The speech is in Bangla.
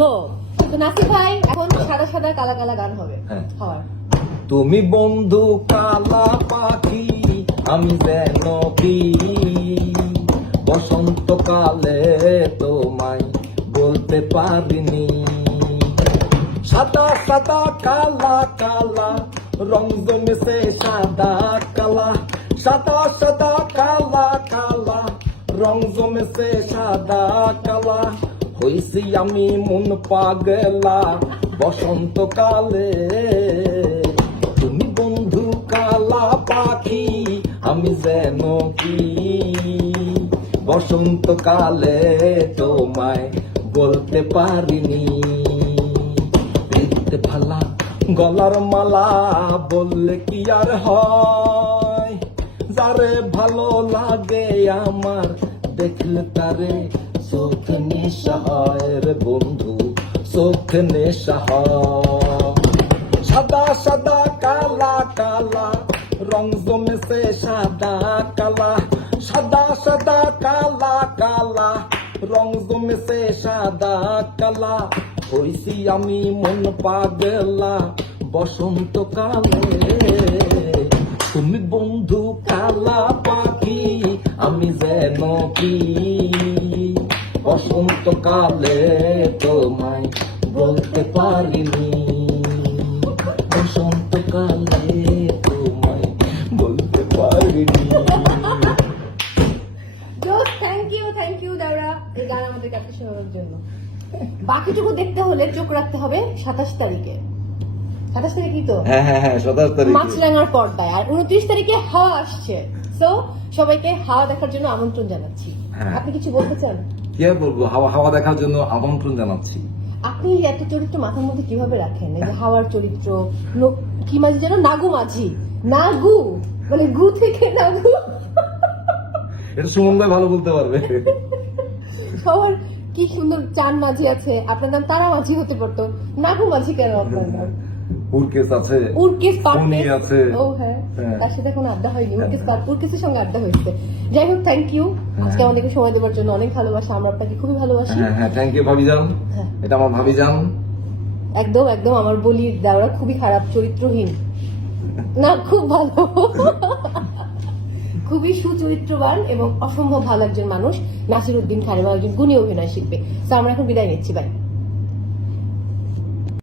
গো। তো নাসির ভাই এখন সাদা সাদা কালা কালা গান হবে। হওয়ার তুমি বন্ধু কালা পাখি আমি যেন কি বসন্তকালে তোমায় বলতে পারিনি। সাদা সাদা কালা কালা রং জমেছে সাদা কালা, সাদা সাদা কালা কালা রং জমেছে সাদা কালা। হইছি আমি মন পাগলা বসন্তকালে। তুমি বন্ধু কালা পাখি আমি যেন কি বসন্তকালে তোমায় বলতে পারিনি। দেখতে ভালা গলার মালা বললে কি আর হয়, যারে ভালো লাগে আমার দেখলে তারে চোখ নেশা হয় রে বন্ধু, চোখ নেশা হয়। সাদা সাদা কালা কালা রং জমেছে সাদা কালা, সাদা সাদা কালা কালা রং জমেছে সাদা কালা। হইছি আমি মন পাগলা বসন্তকালে। তুমি বন্ধু কালা পাখি আমি যেন কি বসন্তকালে তোমায় বলতে পারিনি। বসন্তকালে তোমায় বলতে পারিনি। থ্যাংক ইউ দাওরা এই গান আমাদের কাছে শোনানোর জন্য। বাকিটুকু দেখতে হলে চোখ রাখতে হবে 27 তারিখে। 27 তারিখই তো? হ্যাঁ 27 তারিখ মাছরাঙার পর্দায়। আর 29 তারিখে হাওয়া আসছে। সো সবাইকে হাওয়া দেখার জন্য আমন্ত্রণ জানাচ্ছি। আপনি কিছু বলতে চান? কি আর বলবো, হাওয়া দেখার জন্য আমন্ত্রণ জানাচ্ছি। আপনি এত চরিত্র মাথার মধ্যে কিভাবে রাখেন? এই যে হাওয়ার চরিত্র, কি মাঝি যেন, নাগু মাঝি, নাগু মানে গু থেকে নাগু। এটা সুমন ভাই ভালো বলতে পারবে। সবার কি সুন্দর চান মাঝি আছে, আপনার নাম তারা মাঝি হতে পারতো, নাগু মাঝি কেন আপনার নাম? উরকেস আছে, উরকেস পার্কেস আছে। ও হ্যাঁ, তার সাথে এখন আড্ডা হয়নি। উরকেসের সঙ্গে আড্ডা হয়েছে। যাই হোক, থ্যাংক ইউ আজকে আমাদেরকে সময় দেওয়ার জন্য। অনেক ভালোবাসা, আমরা আপনাকে খুবই ভালোবাসি। হ্যাঁ থ্যাংক ইউ ভাবিজান। এটা আমার ভাবিজান। একদম একদম আমার বলি দাওরা খুবই খারাপ, চরিত্রহীন না, খুব ভালো, খুবই সুচরিত্রবান এবং অসম্ভব ভালো একজন মানুষ। নাসিরউদ্দিন খান এবং একজন গুণী অভিনয় শিল্পী। তো আমরা এখন বিদায় নিচ্ছি, বাই।